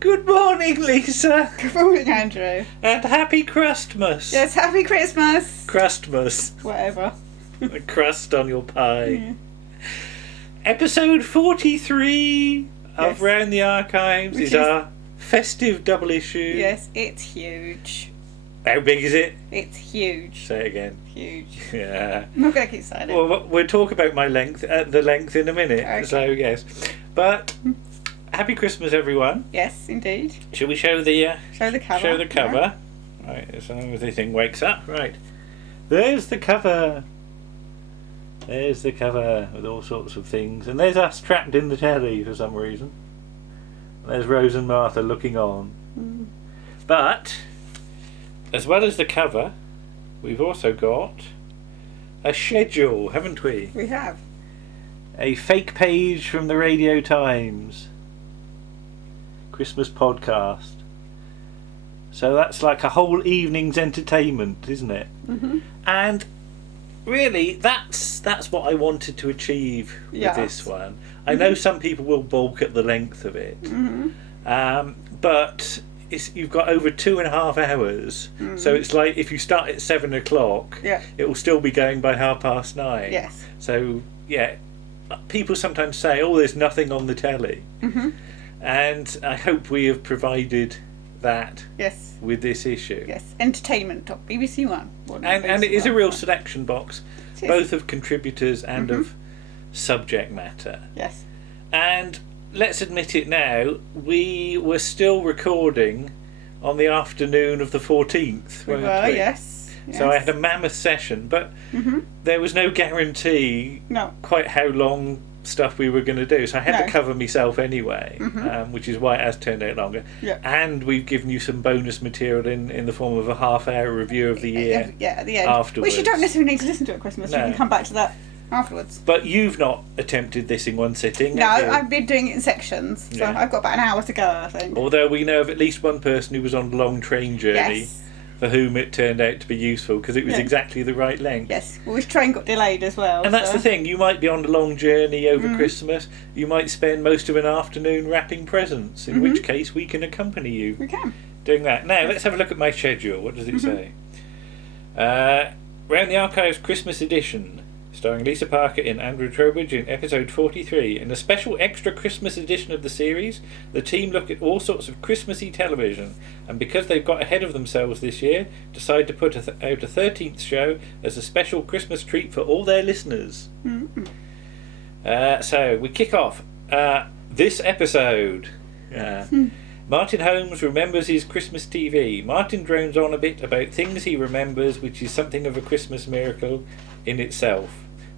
Good morning, Lisa. Good morning, Andrew. And happy Crustmas. Yes, happy Christmas. Crustmas. Whatever. The crust on your pie. Yeah. Episode 43 of Round the Archives Which is our festive double issue. Yes, it's huge. How big is it? It's huge. Say it again. Huge. Yeah. I'm not going to keep saying it. Well, we'll talk about the length in a minute. Okay. So, yes. But, happy Christmas, everyone. Yes, indeed. Shall we show the... Show the cover. Show the cover. Yeah. Right, as long as the thing wakes up. Right. There's the cover. There's the cover with all sorts of things. And there's us trapped in the telly for some reason. There's Rose and Martha looking on. Mm. But, as well as the cover, we've also got a schedule, haven't we? We have. A fake page from the Radio Times. Christmas podcast. So that's like a whole evening's entertainment, isn't it? Mm-hmm. And really, that's what I wanted to achieve with this one. I know some people will balk at the length of it, but you've got over 2.5 hours. So it's like if you start at 7 o'clock, it will still be going by 9:30. Yes. So people sometimes say, "Oh, there's nothing on the telly," and I hope we have provided that. Yes. With this issue. Yes, entertainment top BBC One. And it is a real selection box, both of contributors and of subject matter. Yes. And let's admit it now, we were still recording on the afternoon of the 14th. We were, yes. So I had a mammoth session, but there was no guarantee quite how long stuff we were going to do, so I had to cover myself anyway, which is why it has turned out longer. And we've given you some bonus material in the form of a half-hour review of the year at the end, afterwards. which you don't necessarily need to listen to at Christmas. You can come back to that afterwards. But you've not attempted this in one sitting. No, I've been doing it in sections, so I've got about an hour to go, I think. Although we know of at least one person who was on a long train journey for whom it turned out to be useful because it was exactly the right length. Yes, well, his train got delayed as well. And that's the thing, you might be on a long journey over Christmas, you might spend most of an afternoon wrapping presents, in which case we can accompany you. We can. Doing that. Now, let's have a look at my schedule. What does it say? Round the Archives Christmas edition, starring Lisa Parker and Andrew Trowbridge in episode 43. In a special extra Christmas edition of the series, the team look at all sorts of Christmassy television, and because they've got ahead of themselves this year, decide to put out a 13th show as a special Christmas treat for all their listeners. So we kick off this episode. Martin Holmes remembers his Christmas TV. Martin drones on a bit about things he remembers, which is something of a Christmas miracle in itself.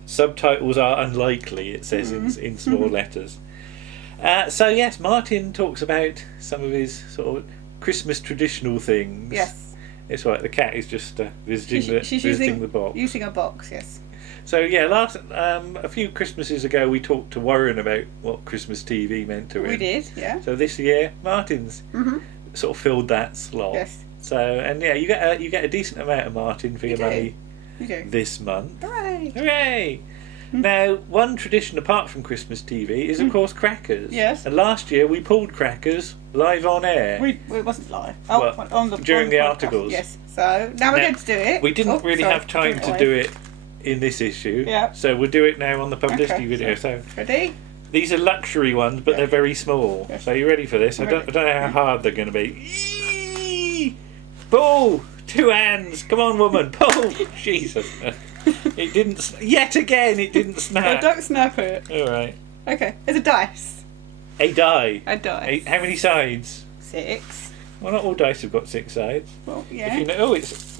Subtitles are unlikely, it says in small letters. So yes, Martin talks about some of his sort of Christmas traditional things. Yes. It's right, the cat is just visiting the box. Using a box, yes. So yeah, a few Christmases ago we talked to Warren about what Christmas TV meant to him. We did, yeah. So this year, Martin's sort of filled that slot. Yes. So and yeah, you get a decent amount of Martin for your money this month. Hooray! Hooray! Now, one tradition apart from Christmas TV is of course crackers. Yes. And last year we pulled crackers live on air. It wasn't live. During the articles. Yes. So now we're going to do it. We didn't really have time to do it in this issue. Yeah. So we'll do it now on the publicity video. So ready? These are luxury ones, but they're very small. Yes. So you ready for this? I don't know how hard they're going to be. Pull! 2 hands! Come on, woman! Pull! Jesus. It didn't... Yet again, it didn't snap. Don't snap it. Alright. Okay. There's a dice. A die. A dice. How many sides? 6. Well, not all dice have got 6 sides. Well, yeah. If you know, it's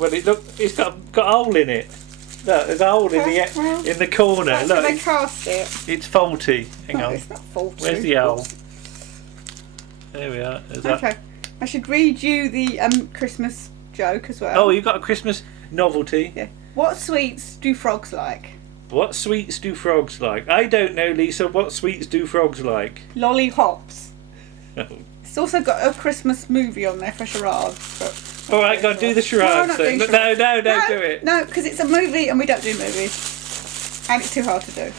got a hole in it. Look, there's a hole in the corner. That's Look, where they cast it. It's faulty. Hang on. It's not faulty. Where's the hole? There we are. Okay. I should read you the Christmas joke as well. Oh, you've got a Christmas novelty. Yeah. What sweets do frogs like? What sweets do frogs like? I don't know, Lisa. What sweets do frogs like? Lollipops. It's also got a Christmas movie on there for charades. All right, go on, do the charades. No, do it. No, because it's a movie and we don't do movies. And it's too hard to do.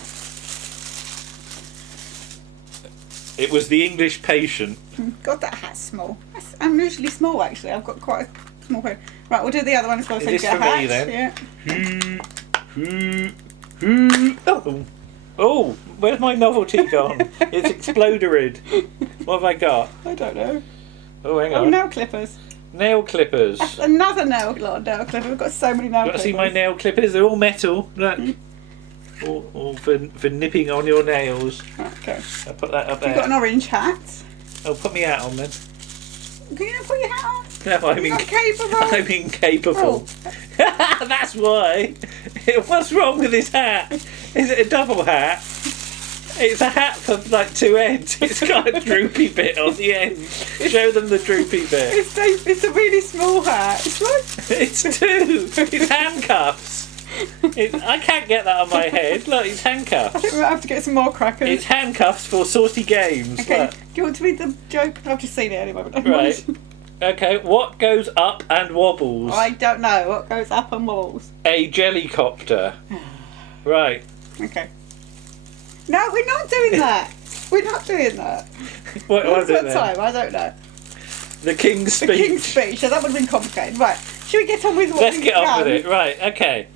It was the English patient. God, that hat's small. I'm usually small, actually. I've got quite a small head. Right, we'll do the other one as well. Is this for me, then? Yeah. Oh, where's my novelty gone? It's exploded. What have I got? I don't know. Oh, hang Oh, on. nail clippers. Nail clippers. That's another nail clipper. We've got so many nail Got to clippers. see my nail clippers? They're all metal. Look. All for nipping on your nails. Okay. I'll put that up there. You've got an orange hat. Oh, put me hat on then. Can you not put your hat on? No, I'm You're not capable. I'm incapable. Oh. That's why. What's wrong with this hat? Is it a double hat? It's a hat for like two ends. It's got a droopy bit on the end. Show them the droopy bit. It's a really small hat. It's like... It's two. It's handcuffs. I can't get that on my head. Look, it's handcuffs. I think we'll have to get some more crackers. It's handcuffs for saucy games. Okay, Look. do you want to read the joke? I've just seen it anyway. But Right. Okay, what goes up and wobbles? I don't know. What goes up and wobbles? A jellycopter. Right. Okay. No, we're not doing that. We're not doing that. What was it What then? time? I don't know. The King's Speech. The King's Speech. So that would have been complicated. Right. Should we get on with what Let's we've get on done? with it. Right, okay.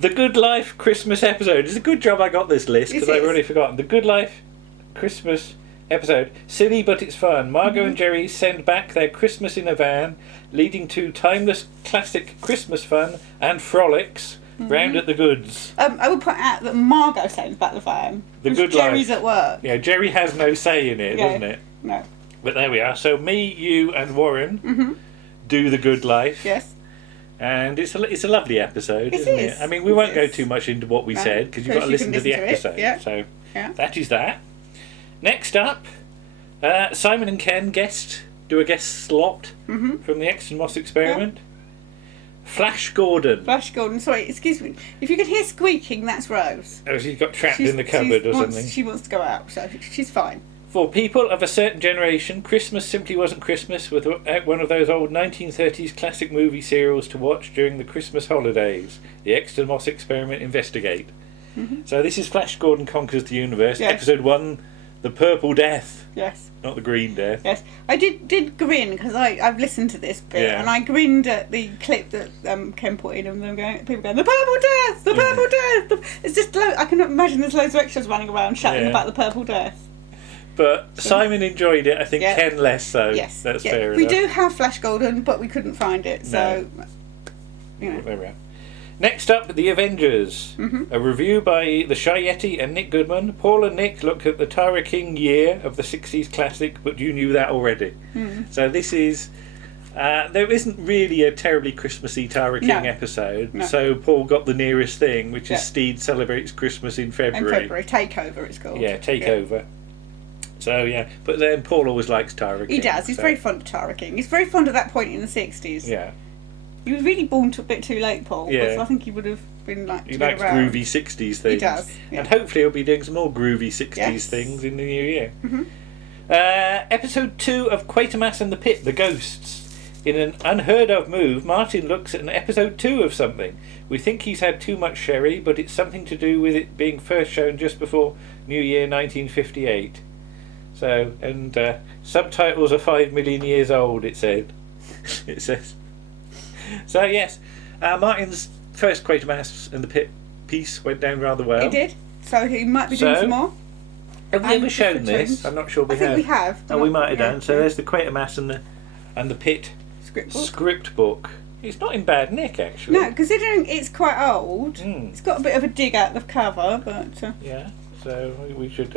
The Good Life Christmas episode. It's a good job I got this list because It I've is. already forgotten. The Good Life Christmas episode. Silly but it's fun. Margot and Jerry send back their Christmas in a van, leading to timeless classic Christmas fun and frolics round at the goods. I would point out that Margot sends back the van. The because Good Life. Jerry's at work. Yeah, Jerry has no say in it, Yeah. doesn't it? No. But there we are. So me, you and Warren do The Good Life. Yes. And it's a lovely episode, It isn't is. it? I mean, we It won't go is. too much into what we No. said because you've Because got to you listen can to the listen to it, episode. yeah. So Yeah. that is that. Next up, Simon and Ken do a guest slot from the ExtonMoss Experiment. Flash Gordon. Flash Gordon. Sorry, excuse me. If you can hear squeaking, that's Rose. Oh, she got trapped in the cupboard or something. She wants to go out, so she's fine. For people of a certain generation, Christmas simply wasn't Christmas without one of those old 1930s classic movie serials to watch during the Christmas holidays. The ExtonMoss Experiment Investigate. So this is Flash Gordon Conquers the Universe, Yes. Episode 1, The Purple Death, Yes. not the Green Death. Yes. I did grin because I've listened to this bit Yeah. and I grinned at the clip that Ken put in and them people going, the Purple Death! The Purple Death! It's just, I can imagine there's loads of extras running around shouting Yeah. about the Purple Death. But Simon enjoyed it, I think Yeah. Ken less so. Yes. That's Yeah. fair We enough. do have Flash Gordon, but we couldn't find it, so, you know. There we are. Next up, The Avengers. A review by the Shy Yeti and Nick Goodman. Paul and Nick look at the Tara King year of the 60s classic, but you knew that already. So this is... there isn't really a terribly Christmassy Tara King episode, No. so Paul got the nearest thing, which Yeah. is Steed celebrates Christmas in In February. February, Takeover it's called. Yeah, Takeover. So yeah, but then Paul always likes Tara King. He does. He's so- very fond of Tara King. He's very fond of that point in the 60s. Yeah, He was really born a bit too late, Paul. Yeah. Because I think he would have been like. he to be likes around. groovy 60s things. He does. Yeah. And hopefully he'll be doing some more groovy 60s Yes. things in the new year. Episode 2 of Quatermass and the Pit, The Ghosts. In an unheard of move, Martin looks at an episode 2 of something. We think he's had too much sherry, but it's something to do with it being first shown just before New Year 1958. So, and subtitles are 5 million years old, it said. It says. So, yes, Martin's first Quatermass and the Pit piece went down rather well. He did. So he might be doing So, some more. Have we And ever shown different this? tunes. I'm not sure we I think have. we have. Oh, we might have Yeah, done. So yeah. there's the Quatermass and the Pit Script book. script book. It's not in bad nick, actually. No, considering it's quite old, Mm. it's got a bit of a dig out the cover, but Yeah, so we should...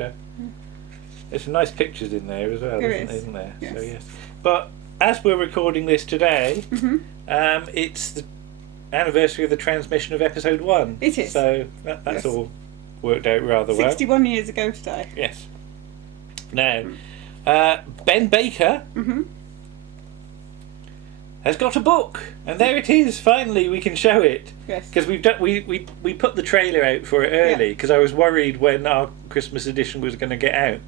there's some nice pictures in there as well, There isn't there? Yes. So, yes. But as we're recording this today, Mm-hmm. it's the anniversary of the transmission of episode 1. It is. So that's Yes. all worked out rather well. 61 years ago today. Yes. Now, Ben Baker has got a book, and there it is. Finally, we can show it. Yes. Because we put the trailer out for it early because I was worried when our Christmas edition was going to get out,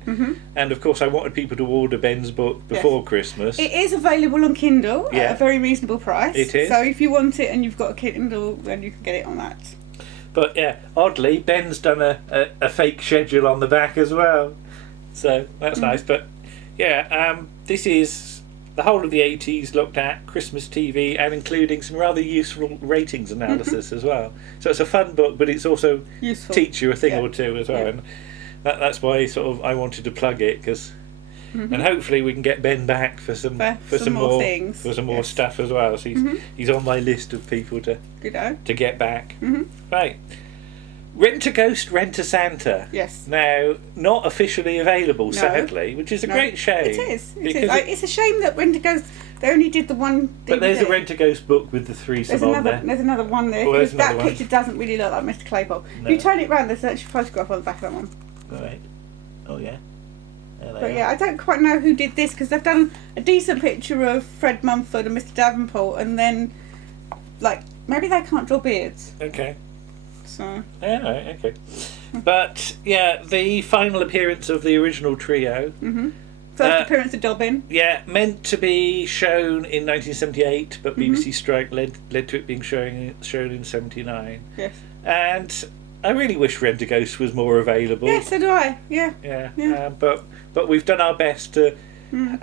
and of course I wanted people to order Ben's book before Christmas. It is available on Kindle Yeah. at a very reasonable price. It is. So if you want it and you've got a Kindle, then you can get it on that. But yeah, oddly, Ben's done a fake schedule on the back as well. So that's nice. But yeah, this is the whole of the 80s looked at, Christmas TV, and including some rather useful ratings analysis as well. So it's a fun book, but it's also Useful. teach you a thing or two as well. Yeah. And that's why sort of I wanted to plug it, because and hopefully we can get Ben back for some more things. For some more stuff as well. So he's on my list of people to get back. Right. Rentaghost, RentaSanta. Yes. Now, not officially available, sadly, which is a great shame. It is. It's a shame that Rentaghost, they only did the one DVD. But there's a Rentaghost book with the threesome on there. There's another one there. Well, that picture doesn't really look like Mr. Claypole. No. If you turn it round, there's actually a photograph on the back of that one. Right. Oh, yeah. But yeah, I don't quite know who did this, because they've done a decent picture of Fred Mumford and Mr. Davenport, and then, like, maybe they can't draw beards. Okay. So. Yeah, right, okay. But, yeah, the final appearance of the original trio. First appearance of Dobbin. Yeah, meant to be shown in 1978, but BBC strike led to it being shown in 79. Yes. And I really wish Rentaghost was more available. Yeah, so do I. Yeah. Yeah. But we've done our best to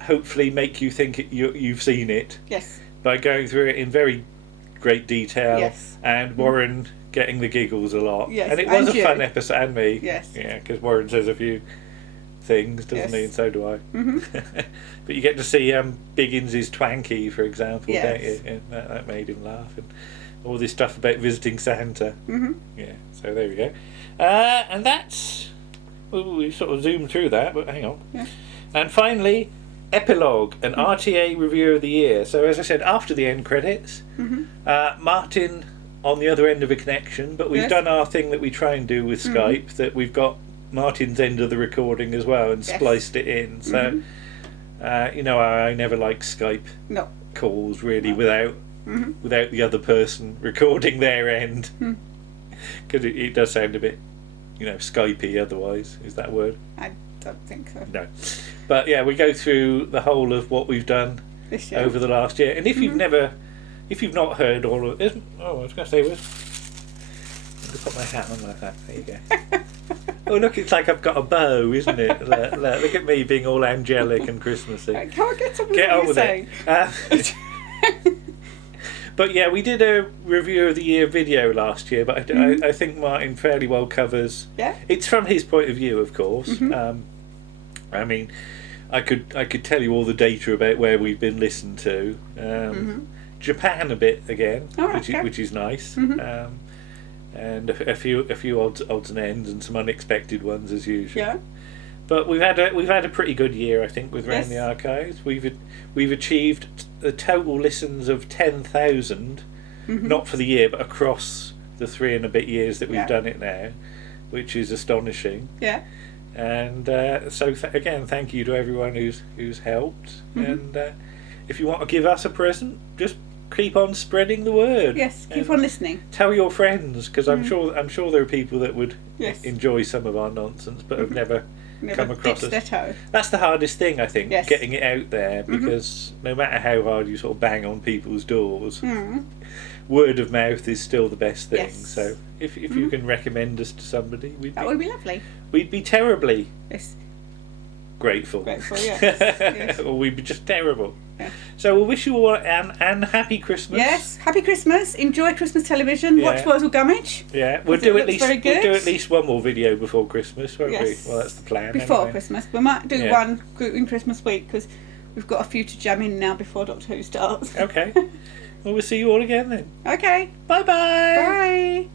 hopefully make you think you've seen it. Yes. By going through it in very great detail. Yes. And Warren getting the giggles a lot. Yes. And it was and a fun episode, and me. Yes. Yeah, because Warren says a few things, doesn't he? And so do I. But you get to see Biggins's Twanky, for example, don't you? And that made him laugh. And all this stuff about visiting Santa. Yeah, so there we go. And that's... Well, we sort of zoomed through that, but hang on. Yeah. And finally, Epilogue, an RTA Review of the Year. So as I said, after the end credits, Martin on the other end of a connection, but we've done our thing that we try and do with Skype, that we've got Martin's end of the recording as well and spliced it in. So, you know, I never like Skype calls really without the other person recording their end, because it does sound a bit, you know, Skypey otherwise. Is that a word? I don't think so. No. But yeah, we go through the whole of what we've done This year. over the last year. And if you've not heard all of it, I was going to say, I'm going to put my hat on like that. There you go. Oh, look, it's like I've got a bow, isn't it? Look at me being all angelic and Christmassy. Can I get something Get on with saying? it. But yeah, we did a review of the year video last year, but I think Martin fairly well covers. Yeah. It's from his point of view, of course. I mean, I could tell you all the data about where we've been listened to. Japan a bit again, which is nice. And a few odds and ends and some unexpected ones as usual. Yeah. But we've had a pretty good year, I think, with Round the Archives. We've achieved a total listens of 10,000, not for the year, but across the 3 and a bit years that we've done it now, which is astonishing. Yeah. And so again, thank you to everyone who's helped. And if you want to give us a present, just keep on spreading the word. Yes, keep on listening. Tell your friends, because I'm sure there are people that would Yes. enjoy some of our nonsense, but have never come across dipped their toe. That's the hardest thing, I think, Yes. getting it out there, because no matter how hard you sort of bang on people's doors, word of mouth is still the best thing. Yes. So if you can recommend us to somebody, That would be lovely. we'd be terribly Yes. grateful. Grateful, yes. Yes. Or we'd be just terrible. Yeah. So we'll wish you all an happy Christmas. Yes, happy Christmas. Enjoy Christmas television. Yeah. Watch Wurzel Gummidge. Yeah, we'll Because it do at looks very good. we'll do at least one more video before Christmas, won't Yes. we? Well, that's the plan. Before anyway. Christmas. We might do Yeah. one in Christmas week, because we've got a few to jam in now before Doctor Who starts. Okay. Well, we'll see you all again then. Okay. Bye-bye. Bye.